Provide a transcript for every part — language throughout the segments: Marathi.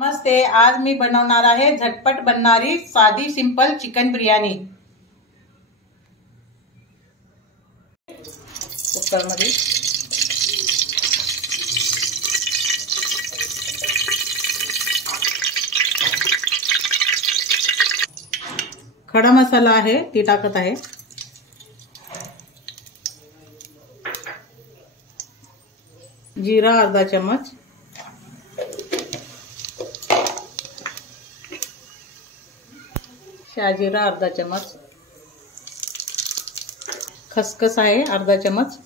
नमस्ते, आज मी बनवणार आहे झटपट बनणारी साधी सिंपल चिकन बिर्याणी। कुकर मध्ये खडा मसाला आहे ती टाकत आहे। जीरा अर्धा चम्मच, शाजीरा अर्धा चम्मच, खसखस आहे अर्धा चम्मच,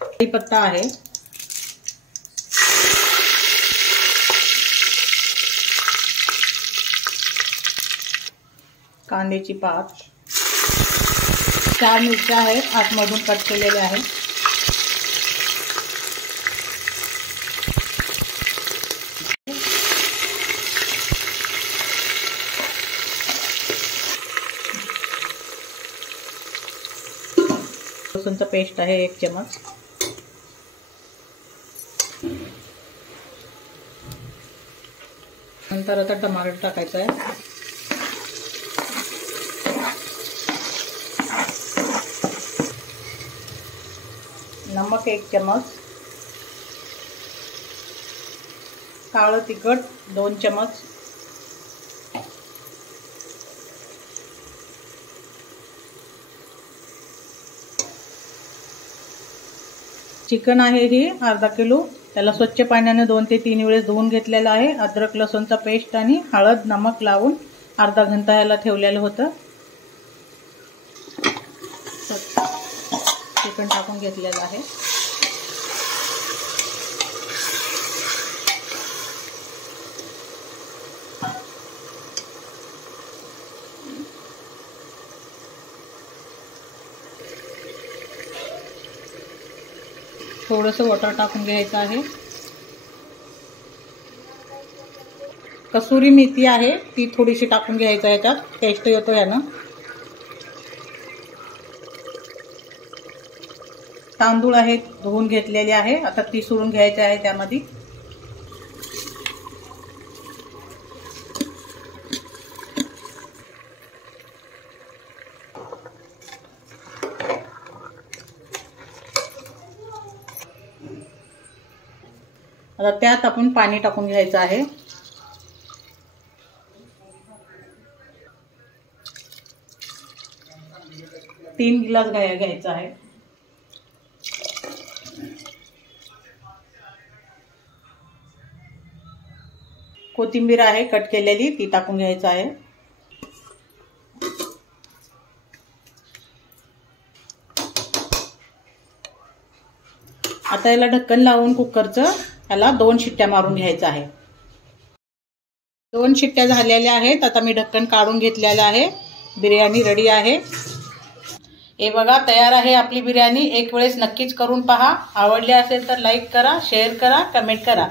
कढीपत्ता आहे, कांद्याची पात, 4 मिरच्या आहेत आतमधून कट केलेल्या आहेत, लसूणचा पेस्ट आहे 1 चम्मच, नंतर आता टमाटर टाकायचा आहे, नमक 1 चम्मच, काळं तिखट 2 चम्मच, चिकन आहे ही अर्धा किलो, त्याला स्वच्छ पाण्याने 2 ते 3 वेळेस धुवून घेतलेला आहे। अद्रक लसूणचा पेस्ट आणि हळद नमक लावून अर्धा घंटा याला ठेवलेलं होतं। चिकन टाकून घेतलेलं आहे, थोडंसं वॉटर टाकून घ्यायचं आहे, कसुरी मेथी आहे ती थोडीशी टाकून घ्यायचं, याच्यात टेस्ट येतो यानं। तांदूळ आहेत धुवून घेतलेले आहे, आता ती सोडून घ्यायचे आहे त्यामध्ये, आता त्यात आपण पाणी टाकून घ्यायचं आहे, तीन गिलास घ्यायचा आहे, कोथिंबीर आहे कट केलेली ती टाकून घ्यायचं आहे, आता याला ढक्कन लावून कुकरचं याला 2 शिट्ट्या मारून घ्यायचं आहे। 2 शिट्ट्या झालेल्या आहेत, आता मी ढक्कन काढून घेतलेलं आहे, बिर्याणी रेडी आहे। हे बघा तयार आहे आपली बिर्याणी। एक वेळेस नक्कीच करून पहा, आवडली असेल तर लाईक करा, शेअर करा, कमेंट करा।